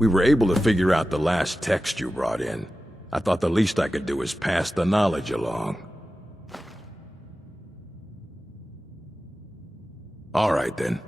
We were able to figure out the last text you brought in. I thought the least I could do is pass the knowledge along. All right, then.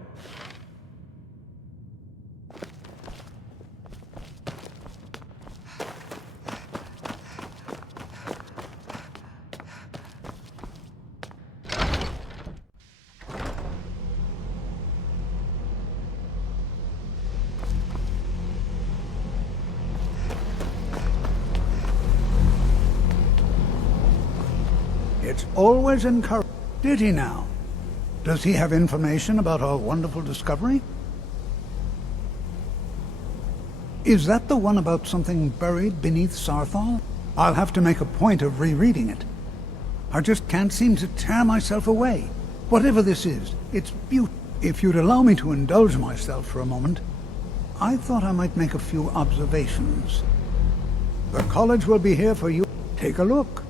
It's always encouraged. Did he now? Does he have information about our wonderful discovery? Is that the one about something buried beneath Sarthal? I'll have to make a point of rereading it. I just can't seem to tear myself away. Whatever this is, it's beautiful. If you'd allow me to indulge myself for a moment, I thought I might make a few observations. The college will be here for you. Take a look.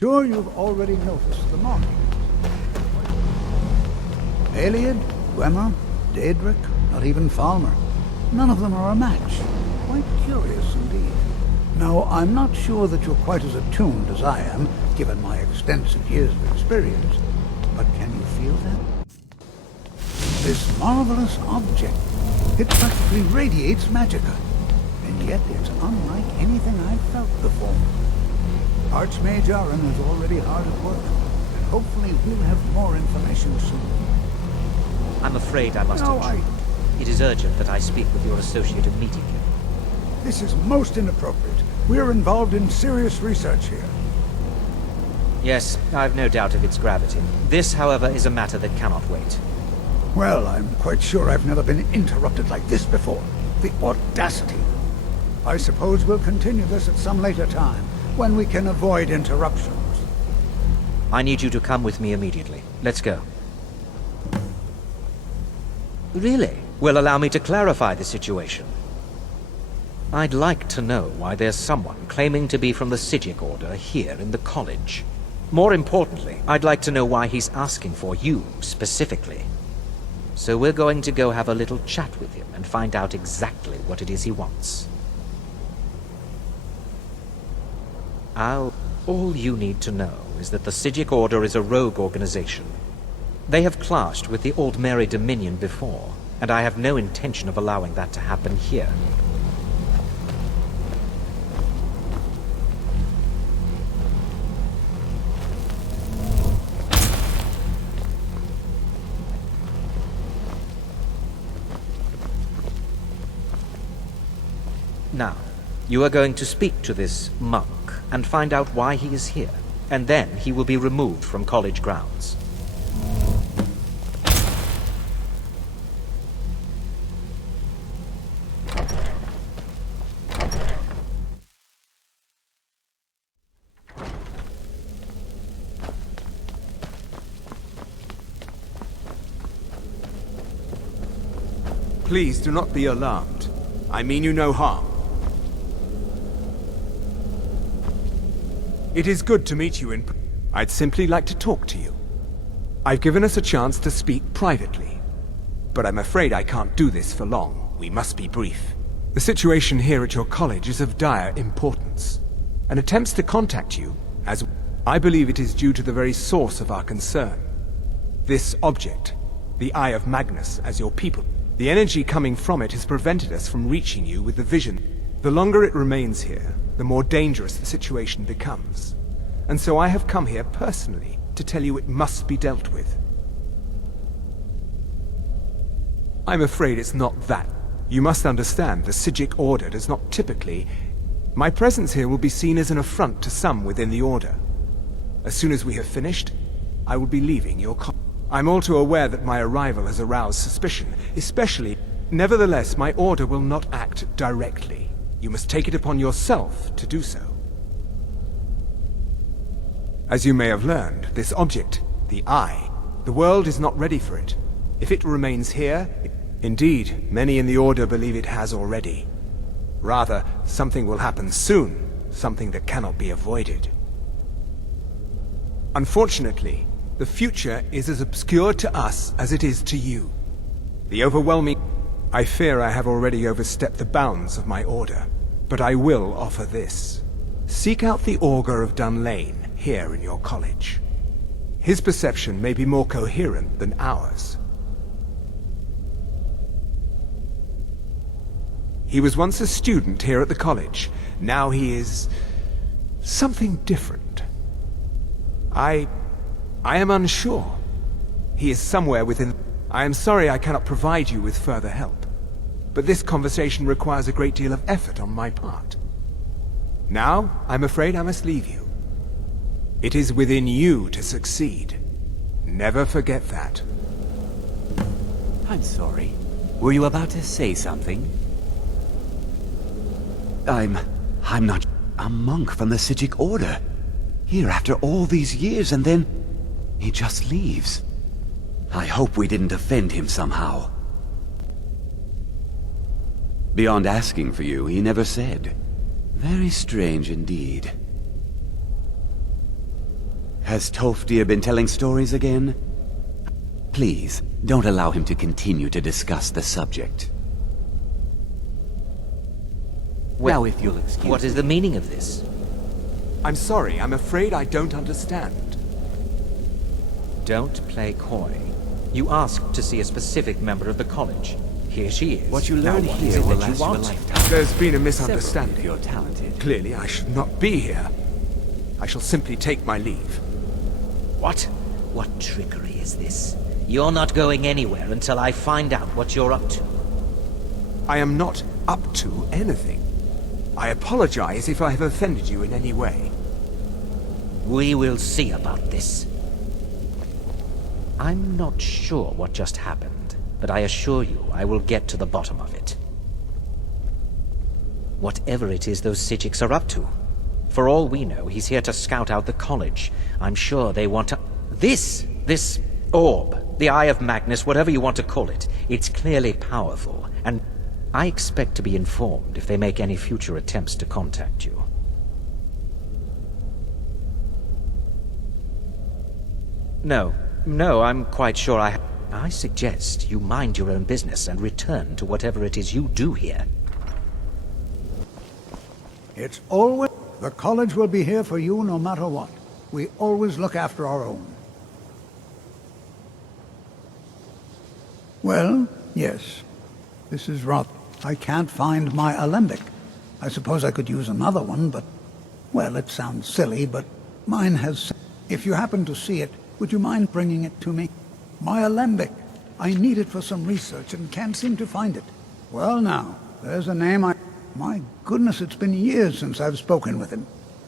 Sure, you've already noticed the markings. Eliad, Gwemmer, Daedric, not even Falmer. None of them are a match. Quite curious indeed. Now, I'm not sure that you're quite as attuned as I am, given my extensive years of experience, but can you feel that? This marvelous object, it practically radiates magicka, and yet it's unlike anything I've felt before. Archmage Aaron is already hard at work, and hopefully we'll have more information soon. I'm afraid I must intrude. It is urgent that I speak with your associate immediately. This is most inappropriate. We're involved in serious research here. Yes, I've no doubt of its gravity. This, however, is a matter that cannot wait. Well, I'm quite sure I've never been interrupted like this before. The audacity. I suppose we'll continue this at some later time, when we can avoid interruptions. I need you to come with me immediately. Let's go. Really? Well, allow me to clarify the situation. I'd like to know why there's someone claiming to be from the Psijic Order here in the college. More importantly, I'd like to know why he's asking for you, specifically. So we're going to go have a little chat with him and find out exactly what it is he wants. All you need to know is that the Psijic Order is a rogue organization. They have clashed with the Old Mary Dominion before, and I have no intention of allowing that to happen here. Now, you are going to speak to this monk and find out why he is here, and then he will be removed from college grounds. Please do not be alarmed. I mean you no harm. It is good to meet you in... I'd simply like to talk to you. I've given us a chance to speak privately, but I'm afraid I can't do this for long. We must be brief. The situation here at your college is of dire importance, and attempts to contact you, as I believe it is due to the very source of our concern. This object, the Eye of Magnus, as your people. The energy coming from it has prevented us from reaching you with the vision. The longer it remains here, the more dangerous the situation becomes. And so I have come here personally to tell you it must be dealt with. I'm afraid it's not that. You must understand the Psijic Order does not typically... My presence here will be seen as an affront to some within the Order. As soon as we have finished, I will be leaving your college. I'm all too aware that my arrival has aroused suspicion, especially... Nevertheless, my Order will not act directly. You must take it upon yourself to do so. As you may have learned, this object, the Eye, the world is not ready for it. If it remains here, indeed, many in the Order believe it has already. Rather, something will happen soon, something that cannot be avoided. Unfortunately, the future is as obscure to us as it is to you. The overwhelming... I fear I have already overstepped the bounds of my order, but I will offer this. Seek out the Augur of Dunlane here in your college. His perception may be more coherent than ours. He was once a student here at the college. Now he is something different. I am unsure. He is somewhere within... I am sorry I cannot provide you with further help, but this conversation requires a great deal of effort on my part. Now, I'm afraid I must leave you. It is within you to succeed. Never forget that. I'm sorry. Were you about to say something? I'm not a monk from the Sijic Order. Here after all these years, and then he just leaves. I hope we didn't offend him somehow. Beyond asking for you, he never said. Very strange indeed. Has Tofdir been telling stories again? Please, don't allow him to continue to discuss the subject. Well, now, if you'll excuse what is me. the meaning of this? I'm sorry, I'm afraid I don't understand. Don't play coy. You asked to see a specific member of the college. Here she is. What you Now, learn what is here it will that last you you a want? lifetime. There's been a Several misunderstanding. if you're talented. Clearly, I should not be here. I shall simply take my leave. What? What trickery is this? You're not going anywhere until I find out what you're up to. I am not up to anything. I apologize if I have offended you in any way. We will see about this. I'm not sure what just happened, but I assure you I will get to the bottom of it. Whatever it is those Sijics are up to. For all we know, he's here to scout out the college. I'm sure they want to... This orb, the Eye of Magnus, whatever you want to call it, it's clearly powerful, and I expect to be informed if they make any future attempts to contact you. No, I'm quite sure I suggest you mind your own business and return to whatever it is you do here. It's always... The college will be here for you no matter what. We always look after our own. Well, yes. This is rather... I can't find my alembic. I suppose I could use another one, but... Well, it sounds silly, but mine has... If you happen to see it, would you mind bringing it to me? My alembic. I need it for some research and can't seem to find it. Well now, there's a name I... My goodness, it's been years since I've spoken with him.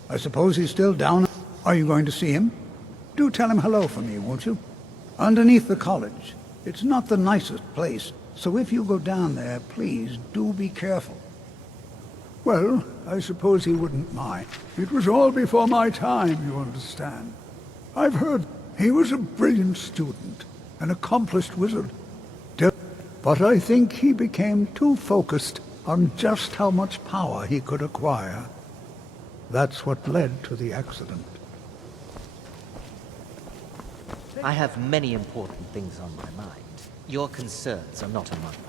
I suppose he's still down. Are you going to see him? Do tell him hello for me, won't you? Underneath the college. It's not the nicest place, so if you go down there, please do be careful. Well, I suppose he wouldn't mind. It was all before my time, you understand. I've heard he was a brilliant student, an accomplished wizard. But I think he became too focused on just how much power he could acquire. That's what led to the accident. I have many important things on my mind. Your concerns are not among them.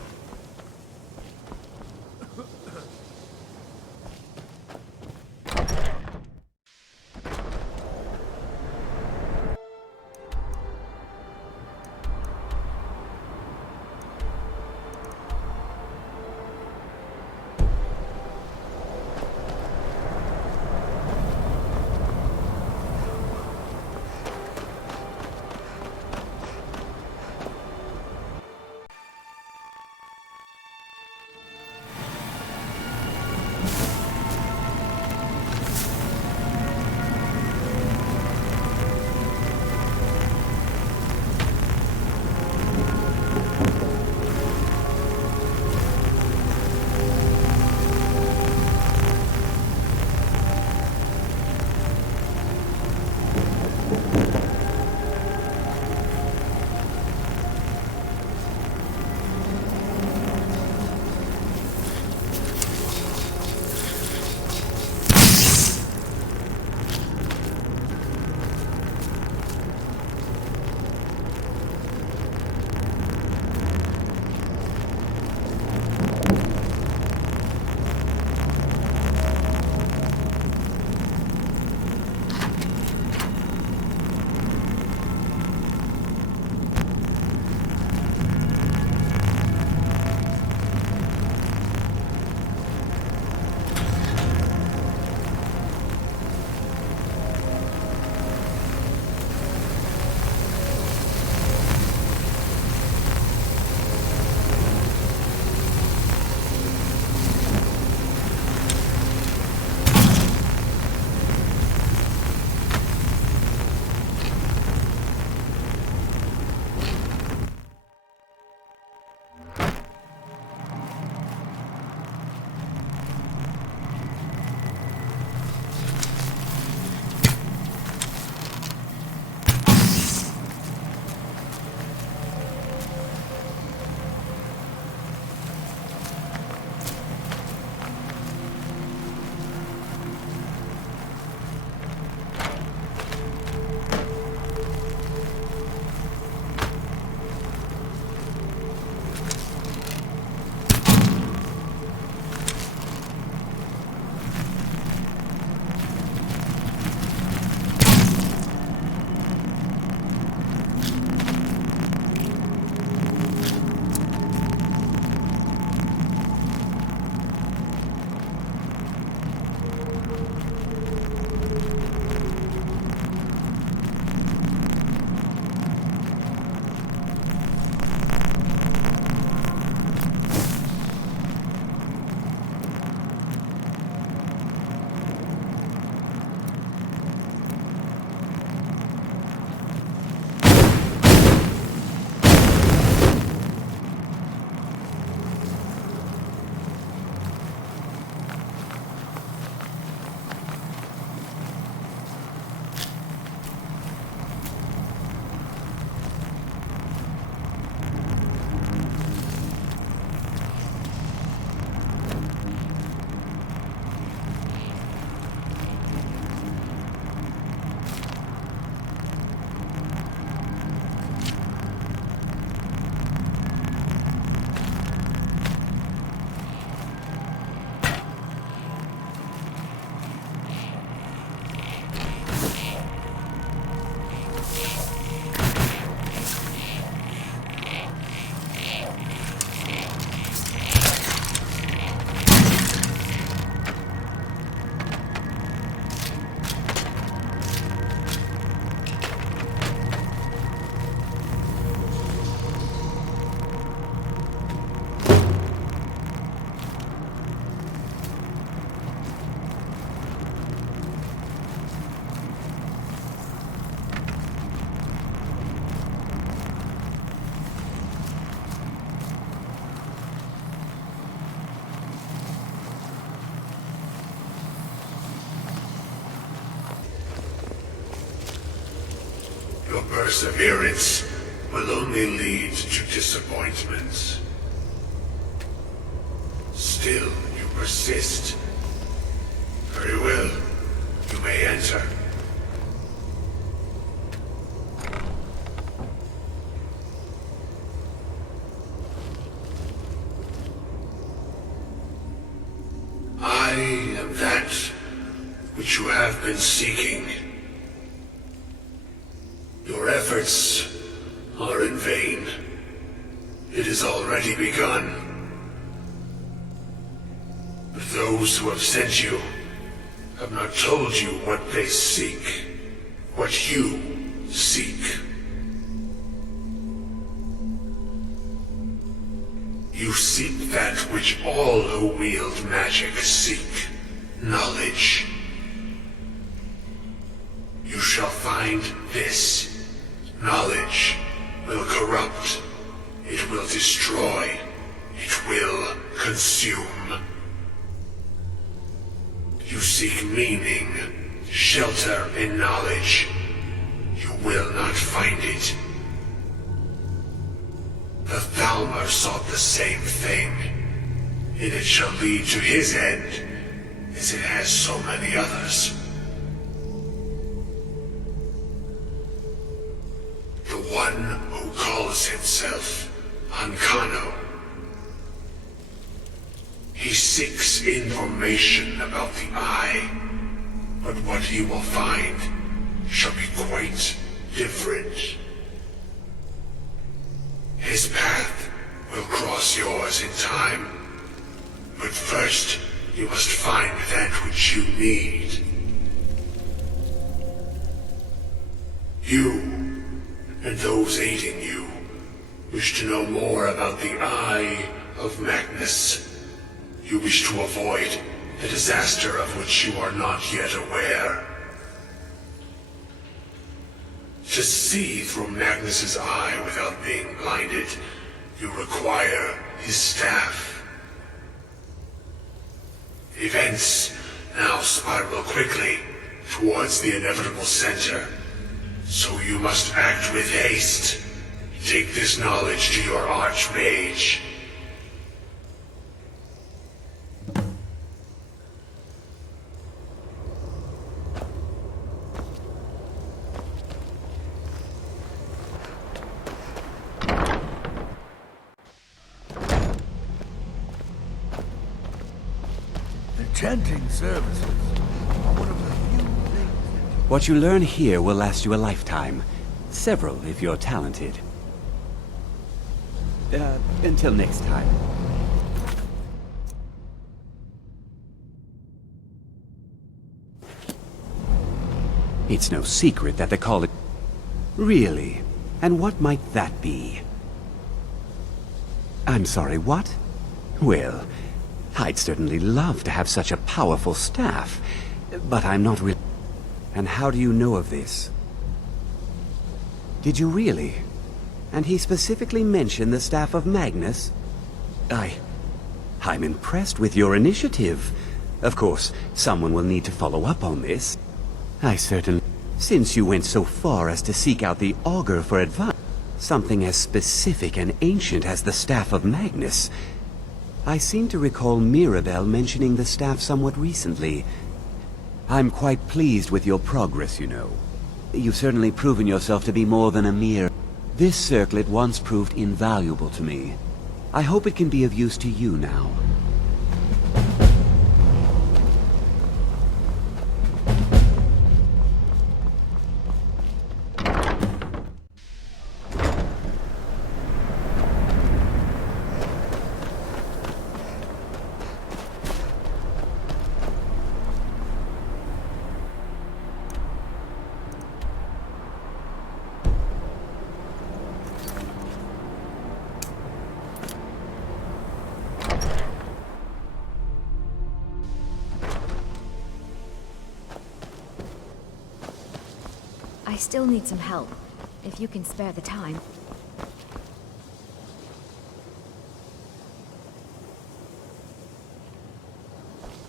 perseverance will only lead to disappointments. Still, you persist. Very well. You may enter. I am that which you have been seeking. Your efforts are in vain. It has already begun. But those who have sent you have not told you what they seek, what you seek. You seek that which all who wield magic seek, knowledge. You shall find this. Knowledge will corrupt, it will destroy, it will consume. You seek meaning, shelter in knowledge. You will not find it. The Thalmor sought the same thing, and it shall lead to his end, as it has so many others. The one who calls himself Ankano. He seeks information about the Eye, but what he will find shall be quite different. His path will cross yours in time, but first you must find that which you need. You and those aiding you wish to know more about the Eye of Magnus. You wish to avoid the disaster of which you are not yet aware. To see through Magnus's eye without being blinded, you require his staff. Events now spiral quickly towards the inevitable center, so you must act with haste. Take this knowledge to your Archmage. Chanting services are one of the few things What you learn here will last you a lifetime. Several, if you're talented. Until next time. It's no secret that the college... Really? And what might that be? I'm sorry, what? Well, I'd certainly love to have such a powerful staff, but I'm not really... And how do you know of this? Did you really? And he specifically mentioned the staff of Magnus? I'm impressed with your initiative. Of course, someone will need to follow up on this. I certainly... Since you went so far as to seek out the Augur for advice, something as specific and ancient as the staff of Magnus... I seem to recall Mirabelle mentioning the staff somewhat recently. I'm quite pleased with your progress, you know. You've certainly proven yourself to be more than a mere... This circlet once proved invaluable to me. I hope it can be of use to you now. I still need some help, if you can spare the time.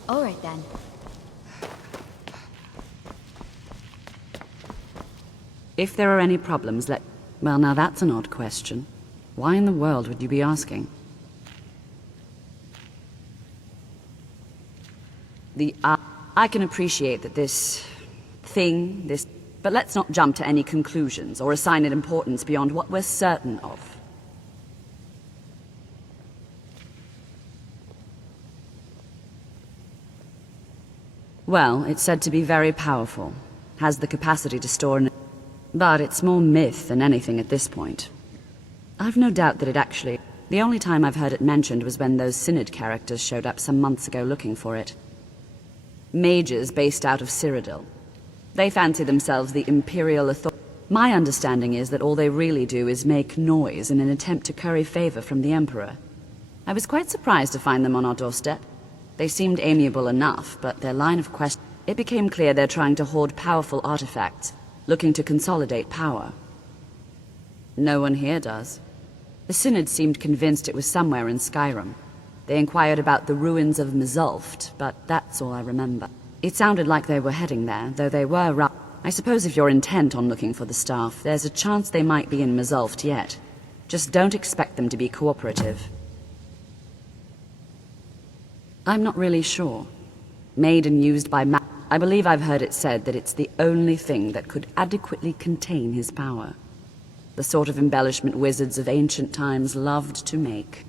All right then. If there are any problems, Well, now that's an odd question. Why in the world would you be asking? I can appreciate that this... But let's not jump to any conclusions or assign it importance beyond what we're certain of. Well, it's said to be very powerful. Has the capacity to store But it's more myth than anything at this point. I've no doubt that it actually... The only time I've heard it mentioned was when those Synod characters showed up some months ago looking for it. Mages based out of Cyrodiil. They fancy themselves the Imperial Authority. My understanding is that all they really do is make noise in an attempt to curry favor from the Emperor. I was quite surprised to find them on our doorstep. They seemed amiable enough, but their line of question... It became clear they're trying to hoard powerful artifacts, looking to consolidate power. No one here does. The Synod seemed convinced it was somewhere in Skyrim. They inquired about the ruins of Mzulft, but that's all I remember. It sounded like they were heading there, though they were I suppose if you're intent on looking for the staff, there's a chance they might be in Mzulft yet. Just don't expect them to be cooperative. I'm not really sure. Made and used by I believe I've heard it said that it's the only thing that could adequately contain his power. The sort of embellishment wizards of ancient times loved to make.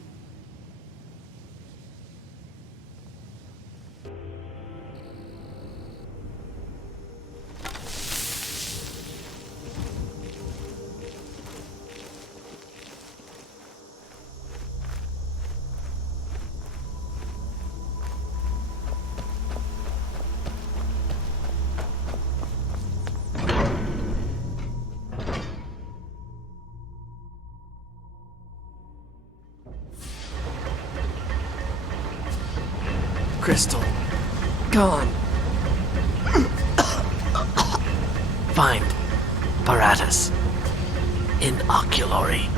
Crystal. Gone. Find Paratus. Inoculary.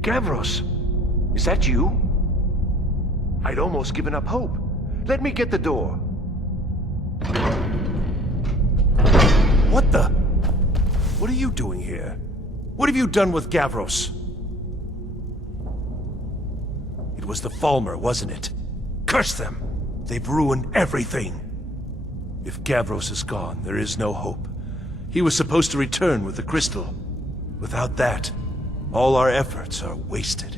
Gavros, is that you? I'd almost given up hope. Let me get the door. What the? What are you doing here? What have you done with Gavros? It was the Falmer, wasn't it? Curse them! They've ruined everything! If Gavros is gone, there is no hope. He was supposed to return with the crystal. Without that, all our efforts are wasted.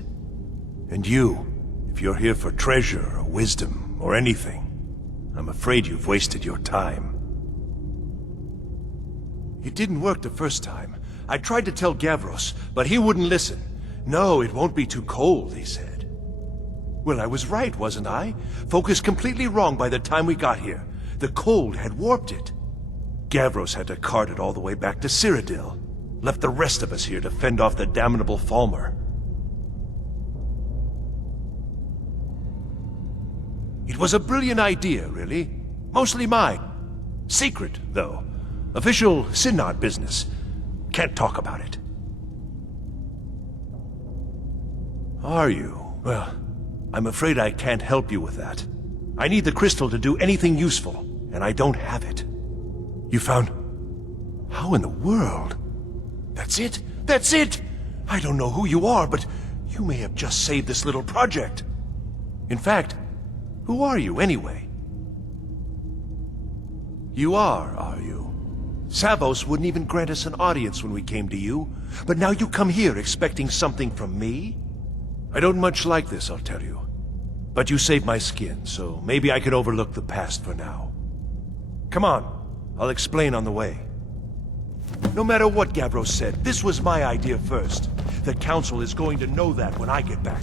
And you, if you're here for treasure or wisdom or anything, I'm afraid you've wasted your time. It didn't work the first time. I tried to tell Gavros, but he wouldn't listen. No, it won't be too cold, he said. Well, I was right, wasn't I? Focused completely wrong by the time we got here. The cold had warped it. Gavros had to cart it all the way back to Cyrodiil. Left the rest of us here to fend off the damnable Falmer. It was a brilliant idea, really. Mostly mine. Secret, though. Official Synod business. Can't talk about it. Are you? Well, I'm afraid I can't help you with that. I need the crystal to do anything useful, and I don't have it. You found... How in the world? That's it? That's it! I don't know who you are, but you may have just saved this little project. In fact, who are you, anyway? You are you? Savos wouldn't even grant us an audience when we came to you, but now you come here expecting something from me? I don't much like this, I'll tell you. But you saved my skin, so maybe I can overlook the past for now. Come on, I'll explain on the way. No matter what Gavros said, this was my idea first. The Council is going to know that when I get back.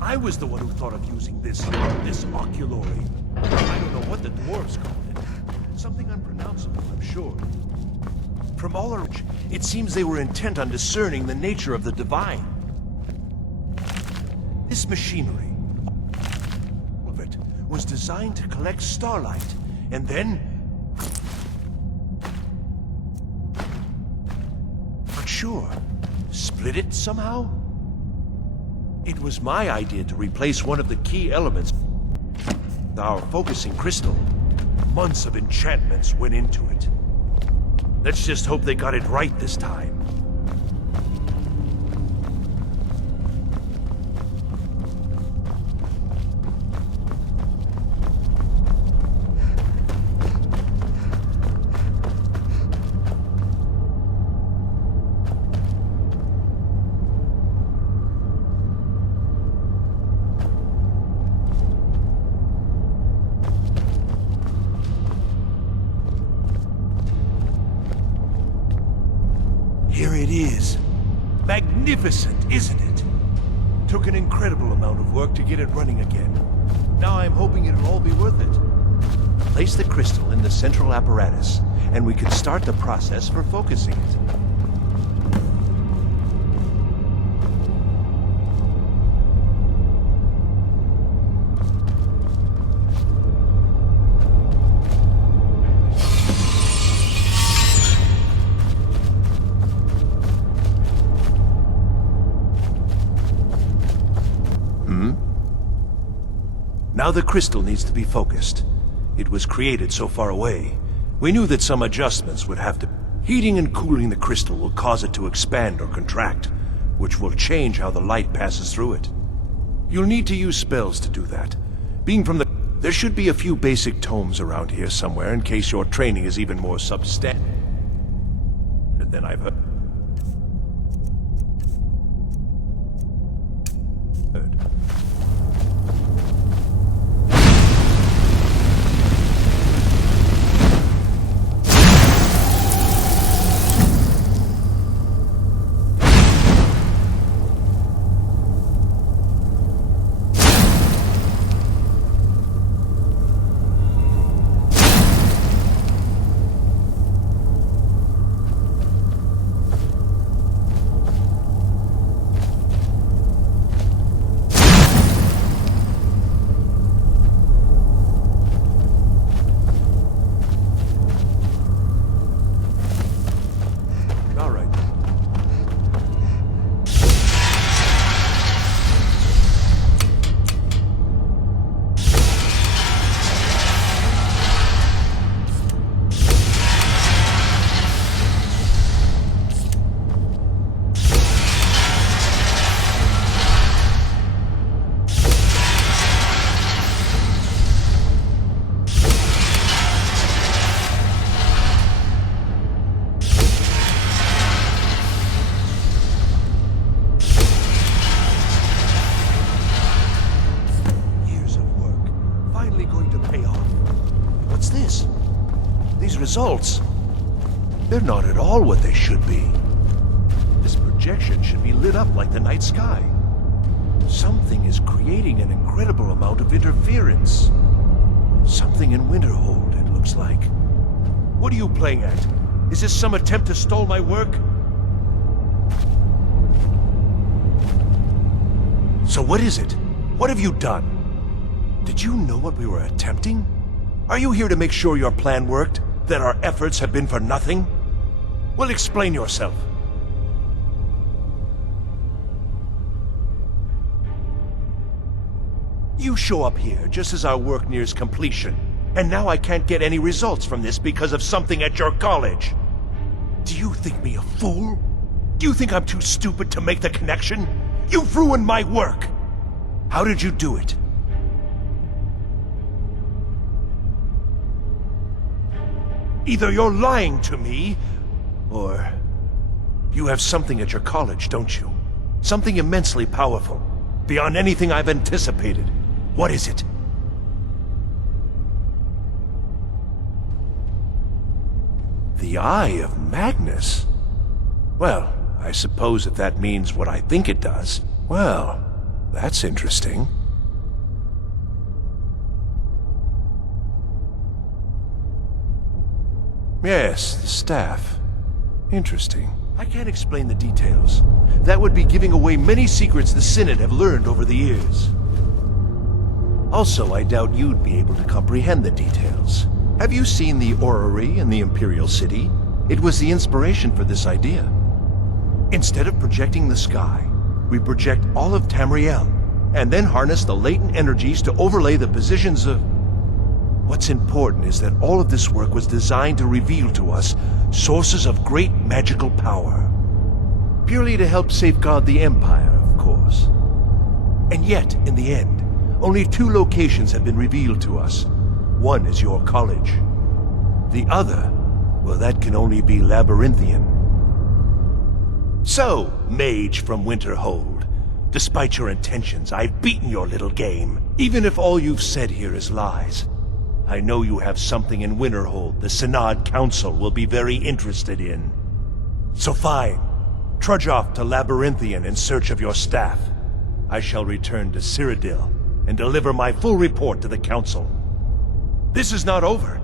I was the one who thought of using this oculory. I don't know what the dwarves called it. Something unpronounceable, I'm sure. From all origin, it seems they were intent on discerning the nature of the divine. This machinery, all of it, was designed to collect starlight, and then... Not sure. Split it somehow? It was my idea to replace one of the key elements with our focusing crystal. Months of enchantments went into it. Let's just hope they got it right this time. Here it is. Magnificent, isn't it? Took an incredible amount of work to get it running again. Now I'm hoping it'll all be worth it. Place the crystal in the central apparatus, and we can start the process for focusing it. Now the crystal needs to be focused. It was created so far away. We knew that some adjustments would have to... Heating and cooling the crystal will cause it to expand or contract, which will change how the light passes through it. You'll need to use spells to do that. Being from the... There should be a few basic tomes around here somewhere in case your training is even more substantial. And then I've heard... results. They're not at all what they should be. This projection should be lit up like the night sky. Something is creating an incredible amount of interference. Something in Winterhold, it looks like. What are you playing at? Is this some attempt to stall my work? So what is it? What have you done? Did you know what we were attempting? Are you here to make sure your plan worked? That our efforts have been for nothing? Well, explain yourself. You show up here just as our work nears completion, and now I can't get any results from this because of something at your college. Do you think me a fool? Do you think I'm too stupid to make the connection? You've ruined my work! How did you do it? Either you're lying to me, or you have something at your college, don't you? Something immensely powerful, beyond anything I've anticipated. What is it? The Eye of Magnus? Well, I suppose if that means what I think it does, well, that's interesting. Yes, the staff. Interesting. I can't explain the details. That would be giving away many secrets the Synod have learned over the years. Also, I doubt you'd be able to comprehend the details. Have you seen the orrery in the Imperial City? It was the inspiration for this idea. Instead of projecting the sky, we project all of Tamriel, and then harness the latent energies to overlay the positions of... What's important is that all of this work was designed to reveal to us sources of great magical power. Purely to help safeguard the Empire, of course. And yet, in the end, only 2 locations have been revealed to us. One is your college. The other, well, that can only be Labyrinthian. So, mage from Winterhold, despite your intentions, I've beaten your little game. Even if all you've said here is lies, I know you have something in Winterhold the Synod Council will be very interested in. So fine, trudge off to Labyrinthian in search of your staff. I shall return to Cyrodiil and deliver my full report to the Council. This is not over,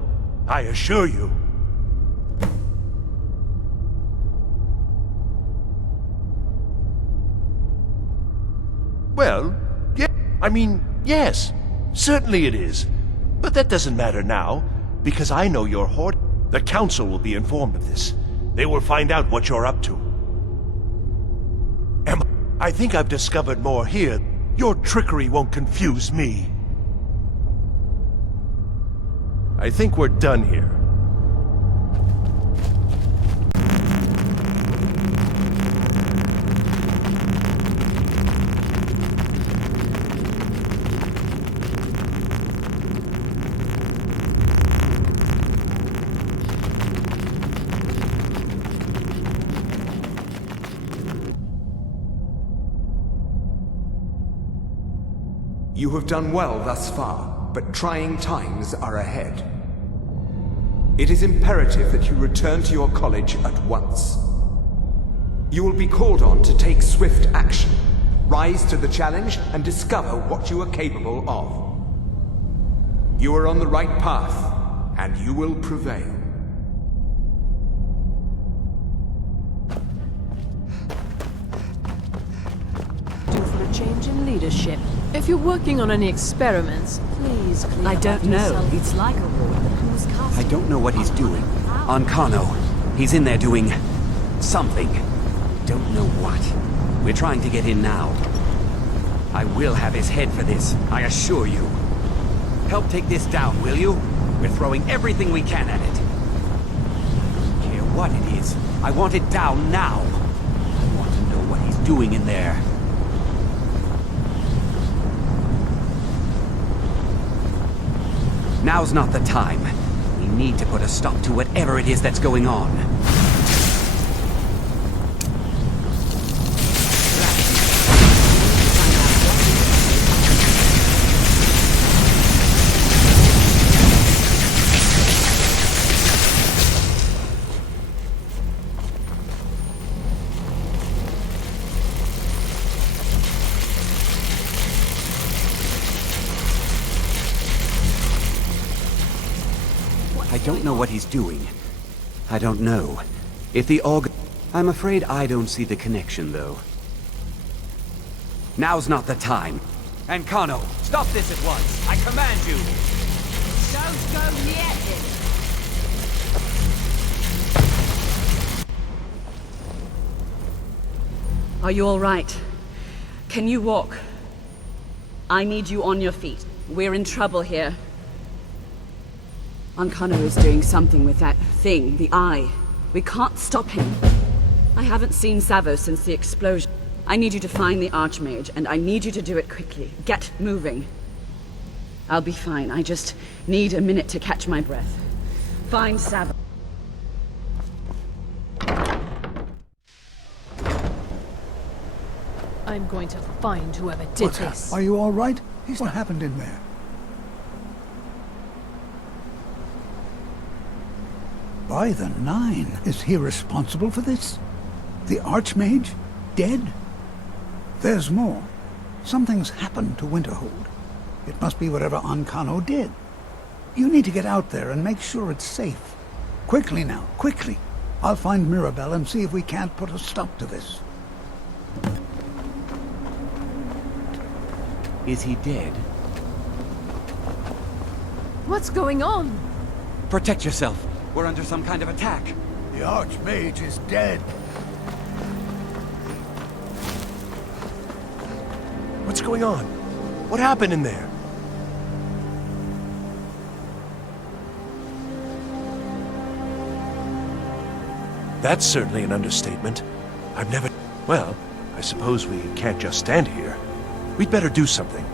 I assure you. Well, yeah, yes, certainly it is. But that doesn't matter now, because I know you're Horde. The Council will be informed of this. They will find out what you're up to. I think I've discovered more here. Your trickery won't confuse me. I think we're done here. You have done well thus far, but trying times are ahead. It is imperative that you return to your college at once. You will be called on to take swift action, rise to the challenge, and discover what you are capable of. You are on the right path, and you will prevail. Due for a change in leadership. If you're working on any experiments, please clean I up don't after know. yourself. It's like a war. I don't know what he's doing. On Kano. He's in there doing... something. Don't know what. We're trying to get in now. I will have his head for this, I assure you. Help take this down, will you? We're throwing everything we can at it. I don't care what it is. I want it down now. I want to know what he's doing in there. Now's not the time. We need to put a stop to whatever it is that's going on. don't know what he's doing. I don't know. If the augur... I'm afraid I don't see the connection, though. Now's not the time. And Kano, stop this at once. I command you. Don't go near him. Are you all right? Can you walk? I need you on your feet. We're in trouble here. Ankano is doing something with that thing, the eye. We can't stop him. I haven't seen Savos since the explosion. I need you to find the Archmage, and I need you to do it quickly. Get moving. I'll be fine. I just need a minute to catch my breath. Find Savos. I'm going to find whoever did What's this. Are you all right? What happened in there? By the Nine, is he responsible for this? The Archmage? Dead? There's more. Something's happened to Winterhold. It must be whatever Ankano did. You need to get out there and make sure it's safe. Quickly now, quickly. I'll find Mirabelle and see if we can't put a stop to this. Is he dead? What's going on? Protect yourself. We're under some kind of attack. The Archmage is dead. What's going on? What happened in there? That's certainly an understatement. I've never... Well, I suppose we can't just stand here. We'd better do something.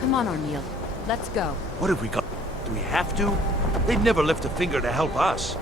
Come on, O'Neill. Let's go. What have we got? Do we have to? They'd never lift a finger to help us.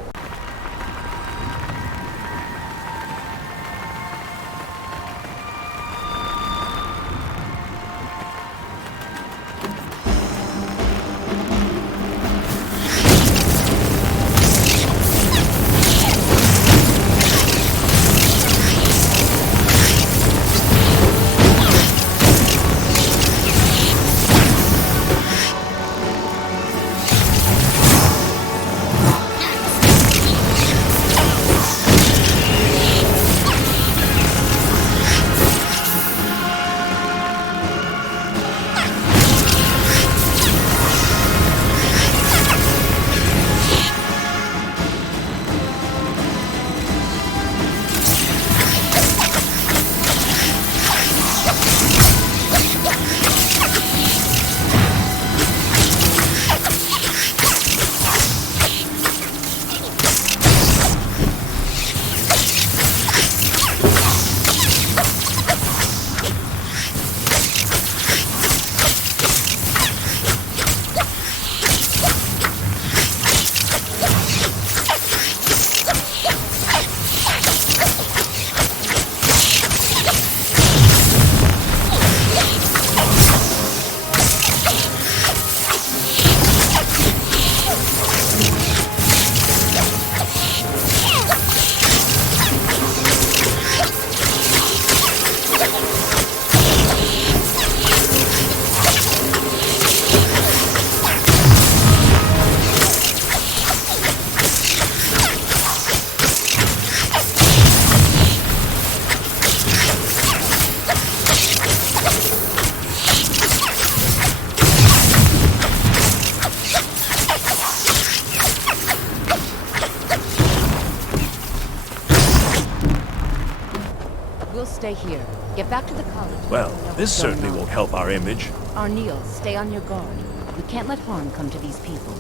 Stay here. Get back to the college. Well, this certainly won't help our image. O'Neill, stay on your guard. We can't let harm come to these people.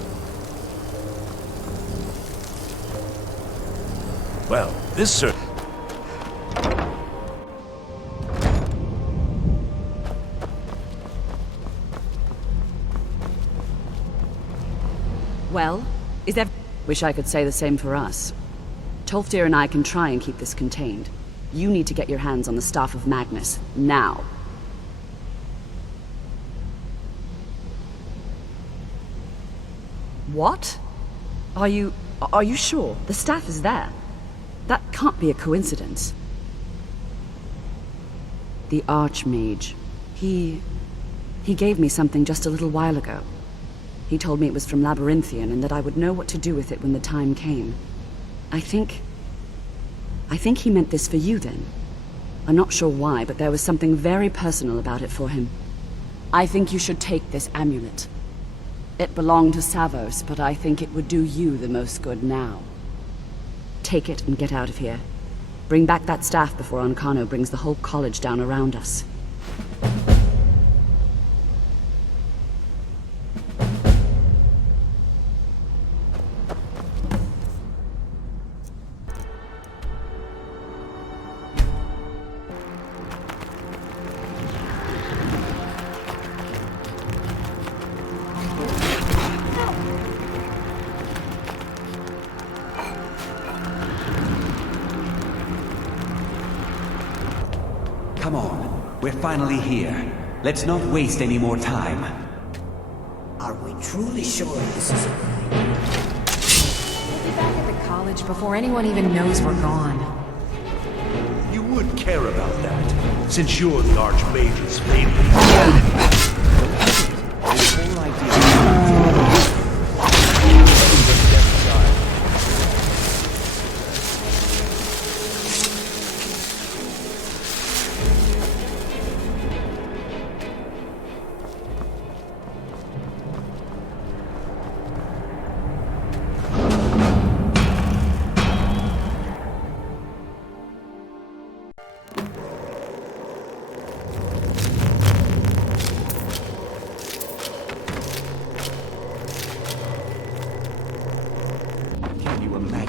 Well, this certainly... Well, is there... Wish I could say the same for us. Tolfdir and I can try and keep this contained. You need to get your hands on the staff of Magnus, now. What? Are you sure? The staff is there. That can't be a coincidence. The Archmage. He gave me something just a little while ago. He told me it was from Labyrinthian and that I would know what to do with it when the time came. I think he meant this for you then. I'm not sure why, but there was something very personal about it for him. I think you should take this amulet. It belonged to Savos, but I think it would do you the most good now. Take it and get out of here. Bring back that staff before Ancano brings the whole college down around us. Come on, we're finally here. Let's not waste any more time. Are we truly sure this is We'll be back at the college before anyone even knows we're gone. You would care about that, since you're the Archmage's favorite. This whole idea...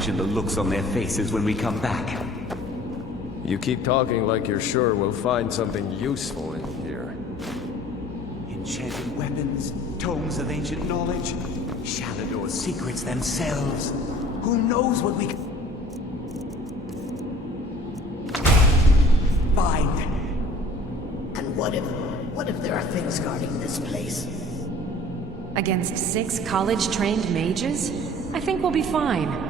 The looks on their faces when we come back. You keep talking like you're sure we'll find something useful in here. Enchanted weapons, tomes of ancient knowledge, Shalador's secrets themselves. Who knows what we can find? And what if there are things guarding this place? Against 6 college-trained mages? I think we'll be fine.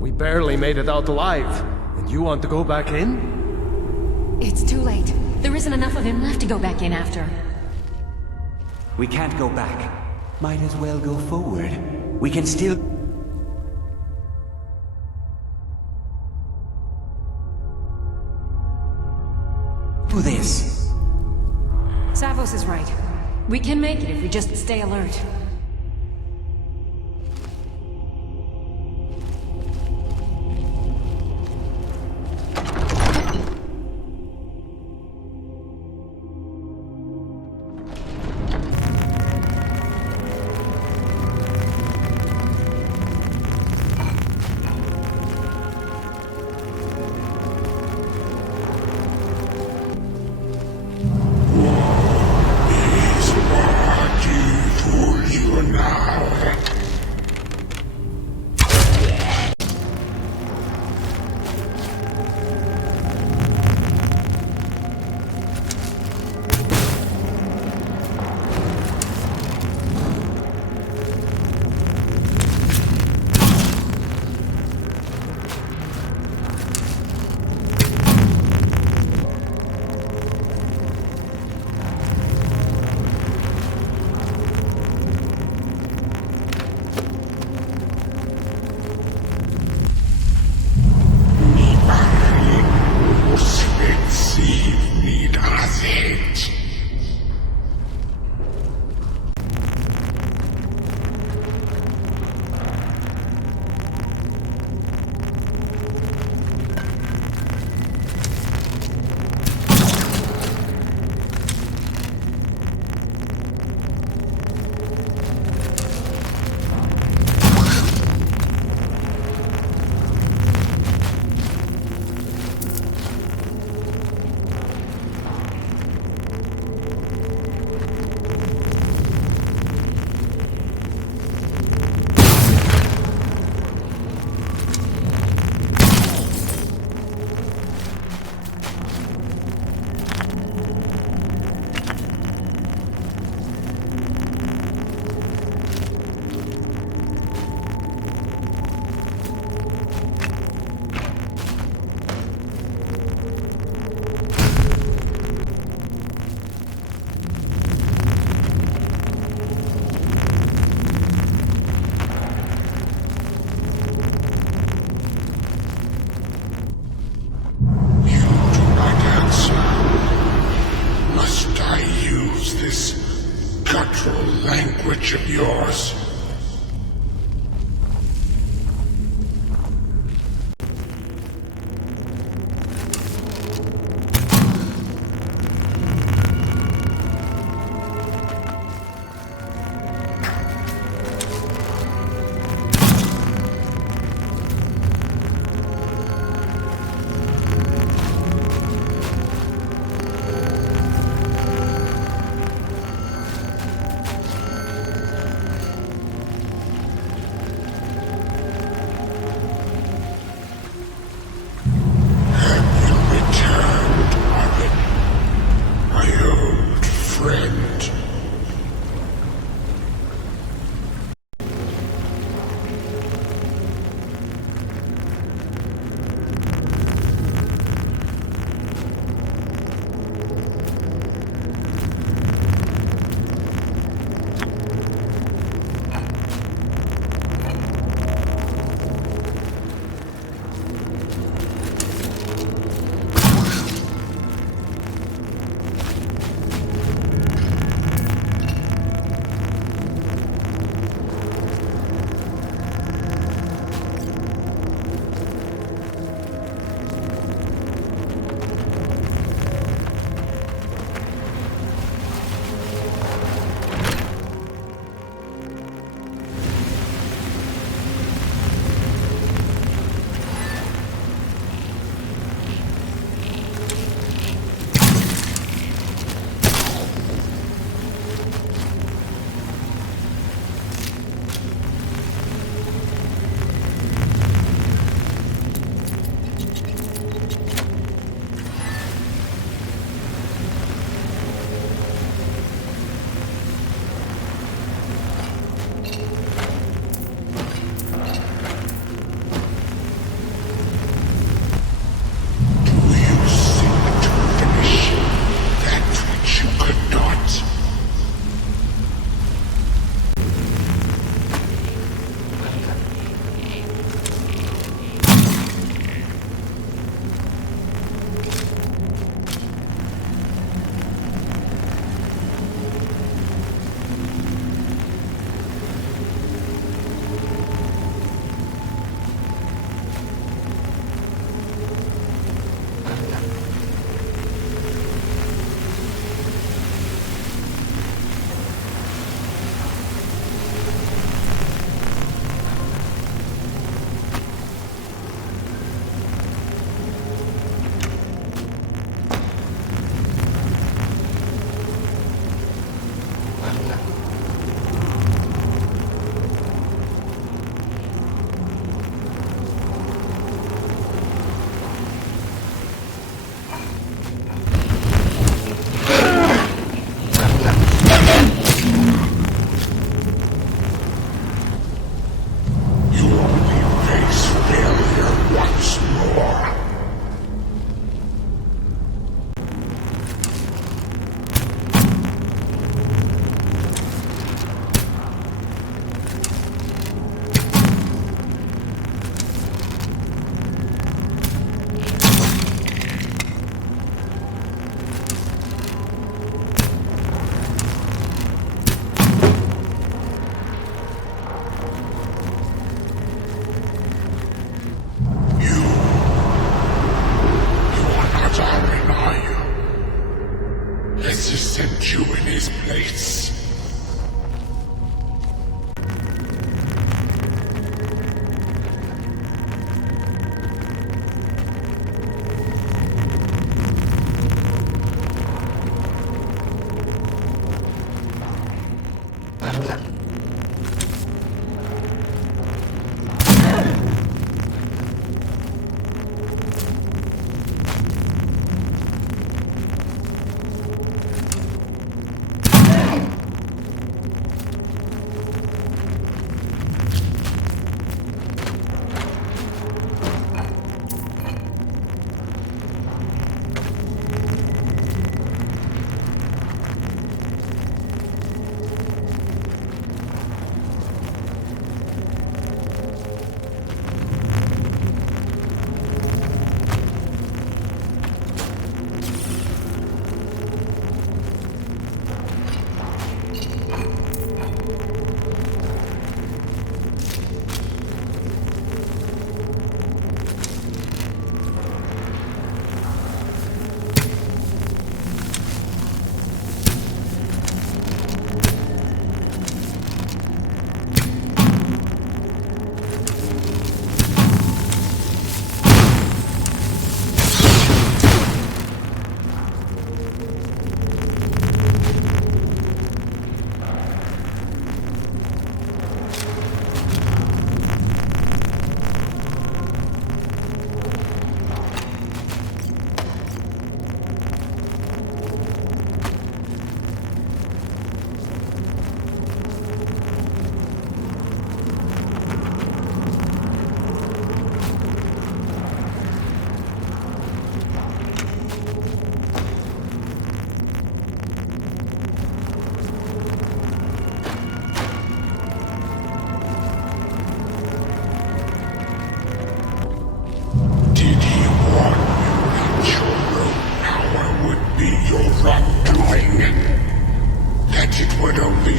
We barely made it out alive, and you want to go back in? It's too late. There isn't enough of him left to go back in after. We can't go back. Might as well go forward. We can still... do this. Savos is right. We can make it if we just stay alert. language of yours.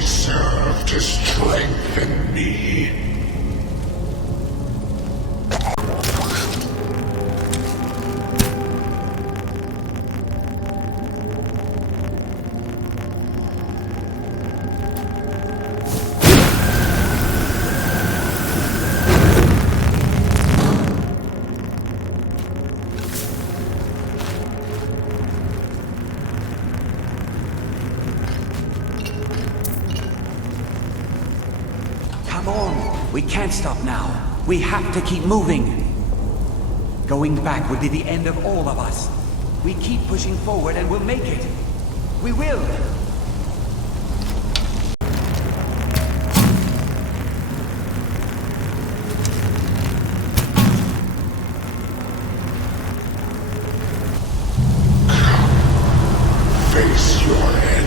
serve to strengthen me. We can't stop now. We have to keep moving. Going back would be the end of all of us. We keep pushing forward and we'll make it. We will! Face your end.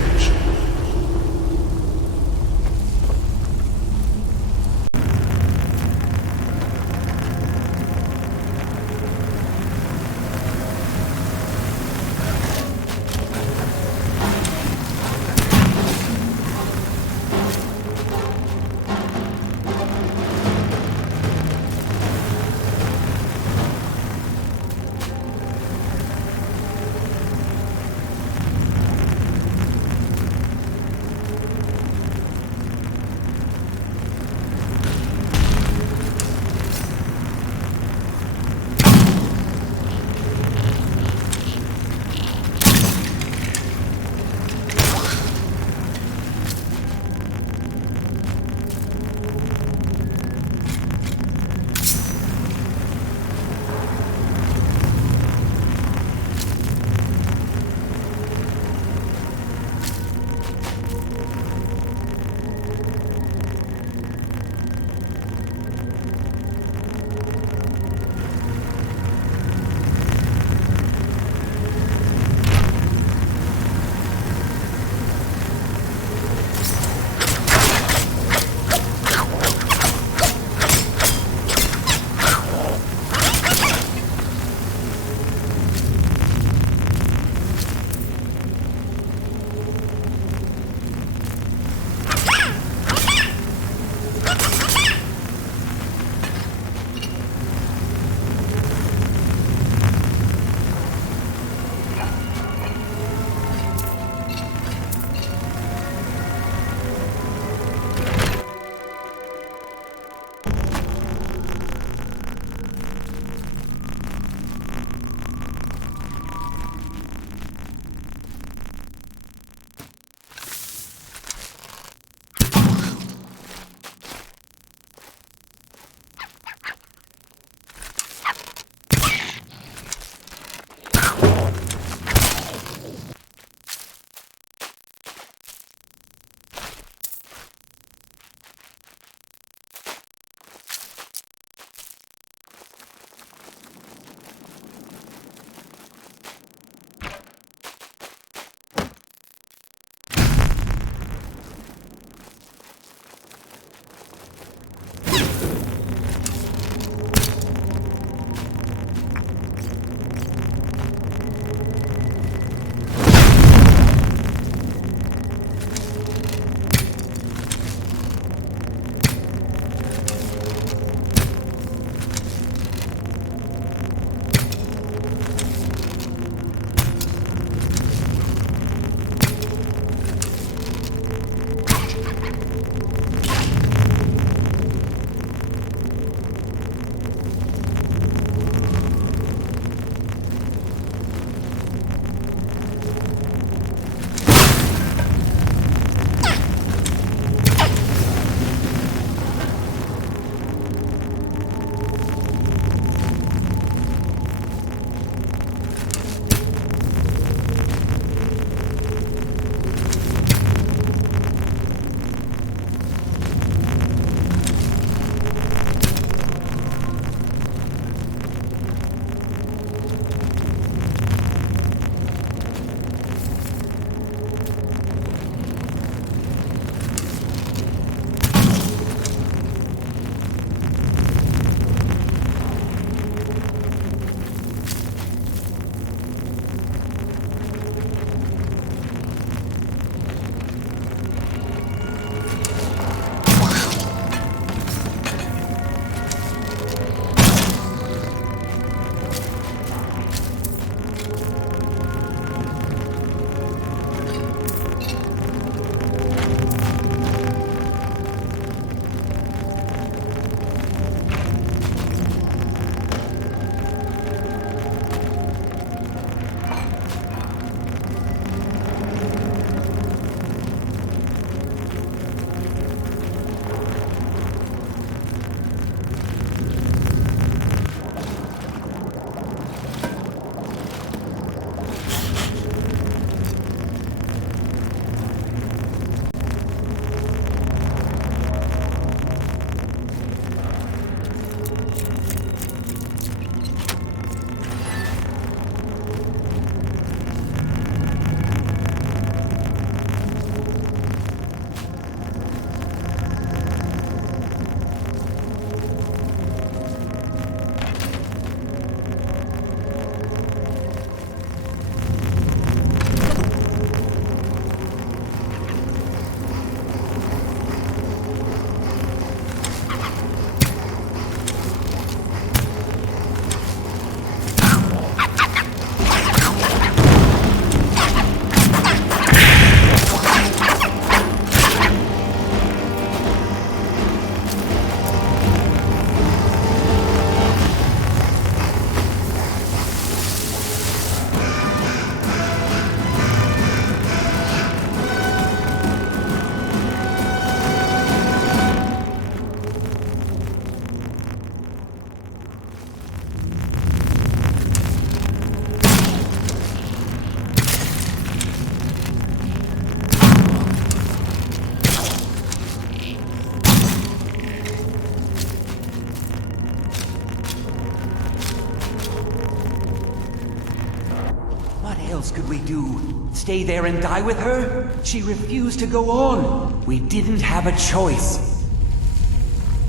else could we do? Stay there and die with her? She refused to go on. We didn't have a choice.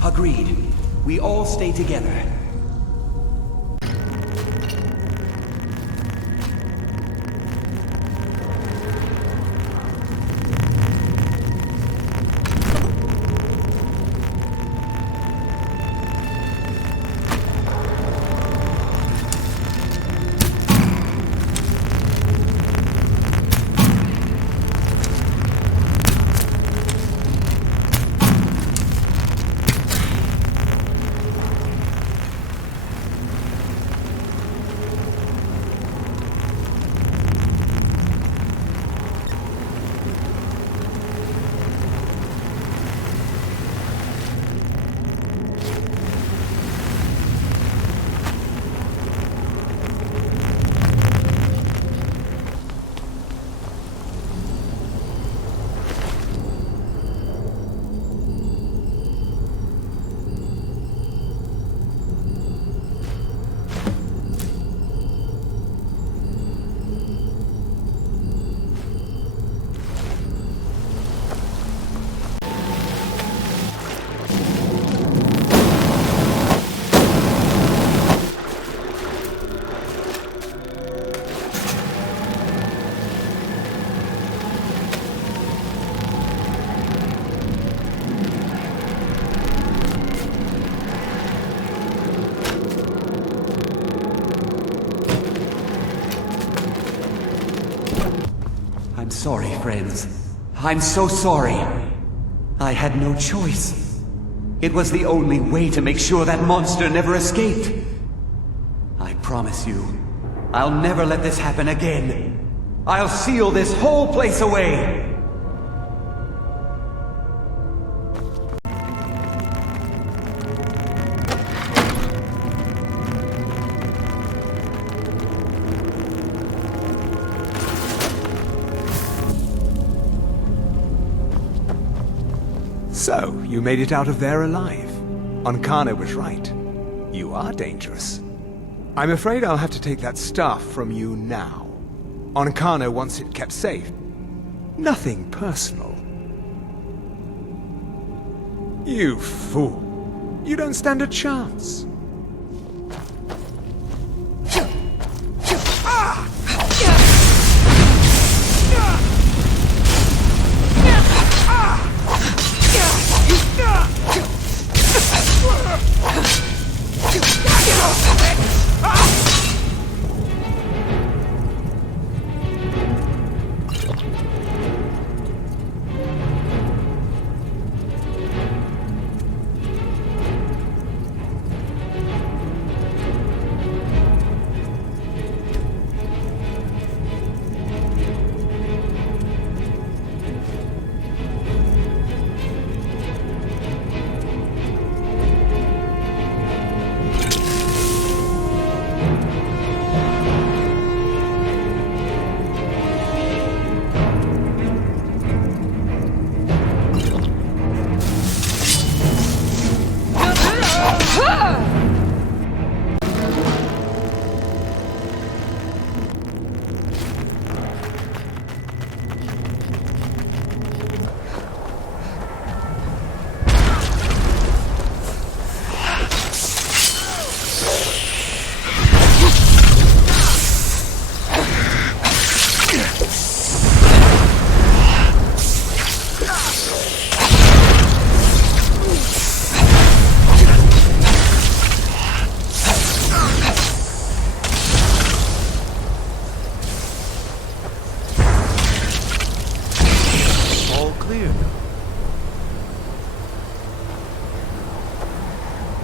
Agreed. We all stay together. I'm sorry, friends. I'm so sorry. I had no choice. It was the only way to make sure that monster never escaped. I promise you, I'll never let this happen again. I'll seal this whole place away. So, you made it out of there alive. Ankana was right. You are dangerous. I'm afraid I'll have to take that staff from you now. Ankana wants it kept safe. Nothing personal. You fool. You don't stand a chance.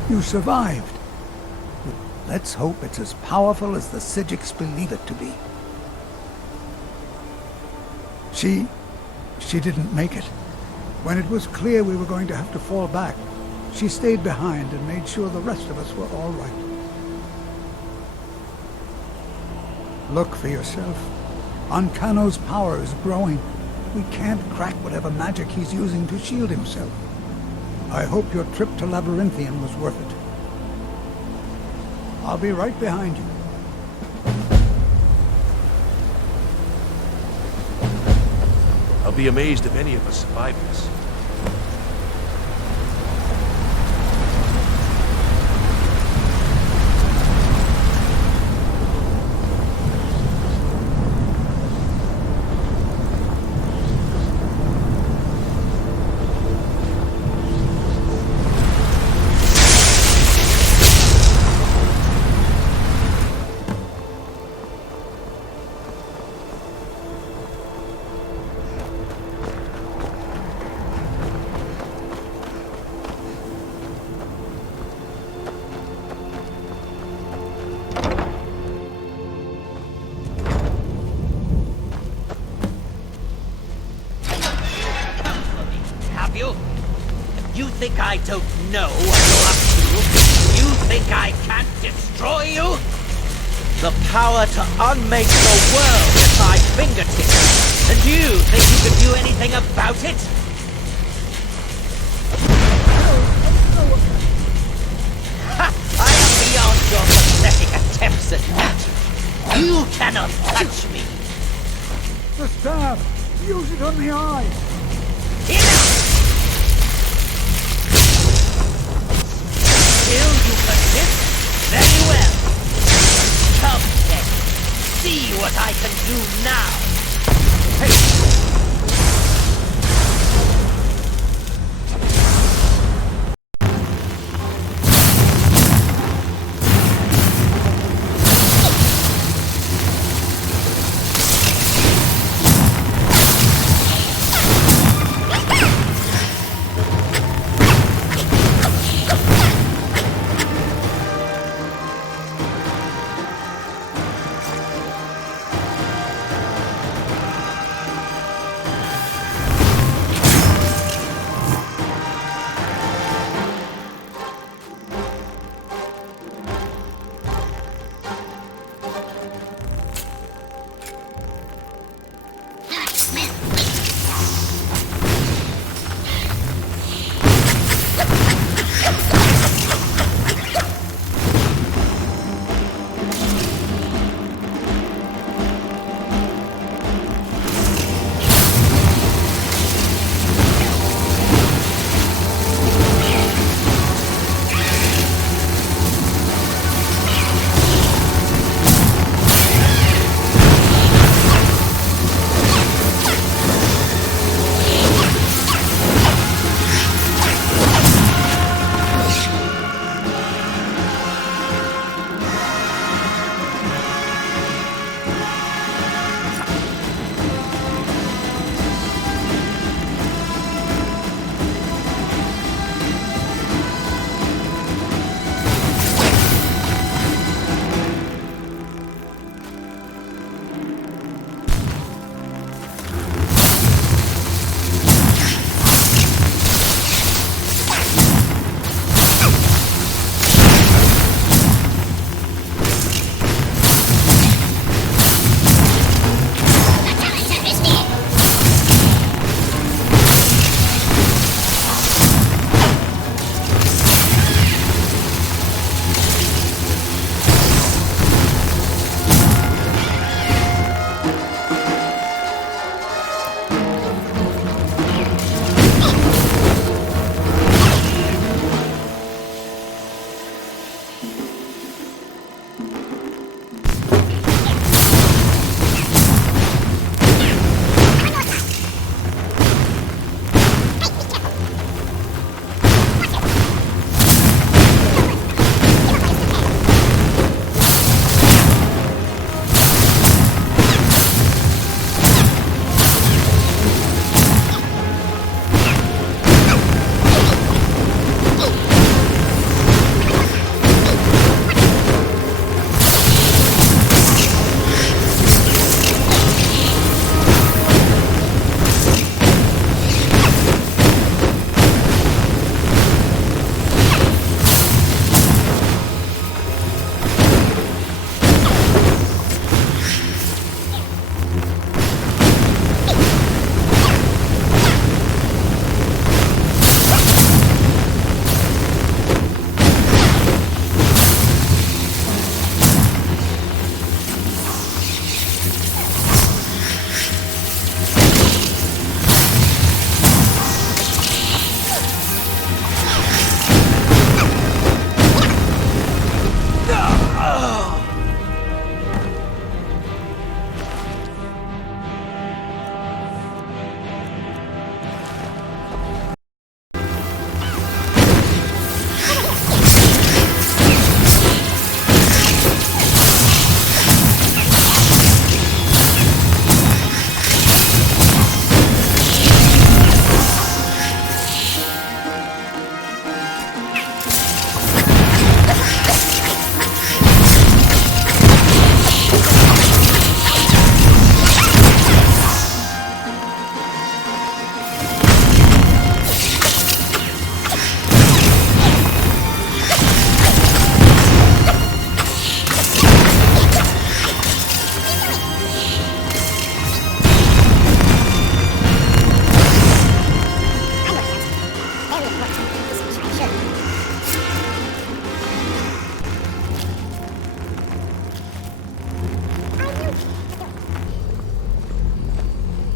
You survived. Let's hope it's as powerful as the Psijics believe it to be. She didn't make it. When it was clear we were going to have to fall back, she stayed behind and made sure the rest of us were all right. Look for yourself. Ankano's power is growing. We can't crack whatever magic he's using to shield himself. I hope your trip to Labyrinthian was worth it. I'll be right behind you. be amazed if any of us survive this. You think I don't know what you're up to? You think I can't destroy you? The power to unmake the world at my fingertips. And you think you can do anything about it? Ha! I am beyond your pathetic attempts at that. You cannot touch me. The stab! Use it on the eye! Enough! Still you persist? Very well. Come then. See what I can do now. Hey.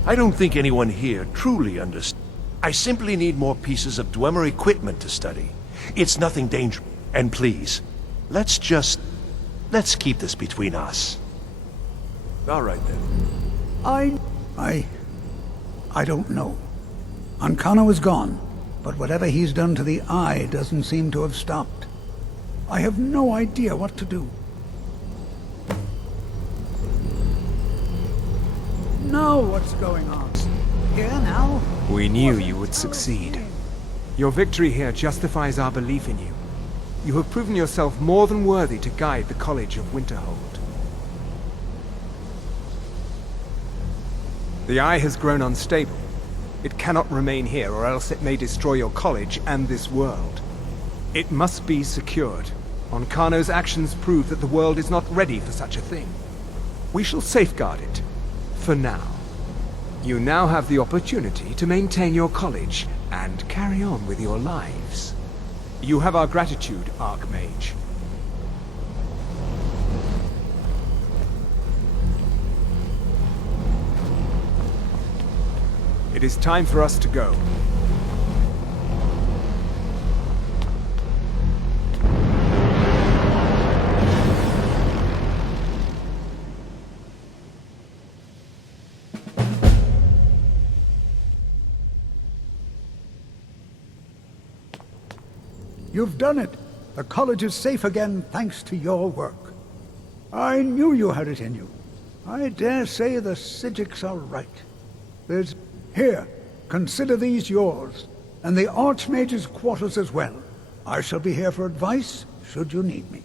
I don't think anyone here truly understands. I simply need more pieces of Dwemer equipment to study. It's nothing dangerous. And please, let's keep this between us. All right then. I don't know. Ancano is gone, but whatever he's done to the eye doesn't seem to have stopped. I have no idea what to do. Now what's going on? Here now? We knew you would succeed. Your victory here justifies our belief in you. You have proven yourself more than worthy to guide the College of Winterhold. The Eye has grown unstable. It cannot remain here, or else it may destroy your college and this world. It must be secured. Ancano's actions prove that the world is not ready for such a thing. We shall safeguard it. For now. You now have the opportunity to maintain your college and carry on with your lives. You have our gratitude, Archmage. It is time for us to go. You've done it. The college is safe again thanks to your work. I knew you had it in you. I dare say the Psijics are right. There's... Here, consider these yours, and the Archmage's quarters as well. I shall be here for advice, should you need me.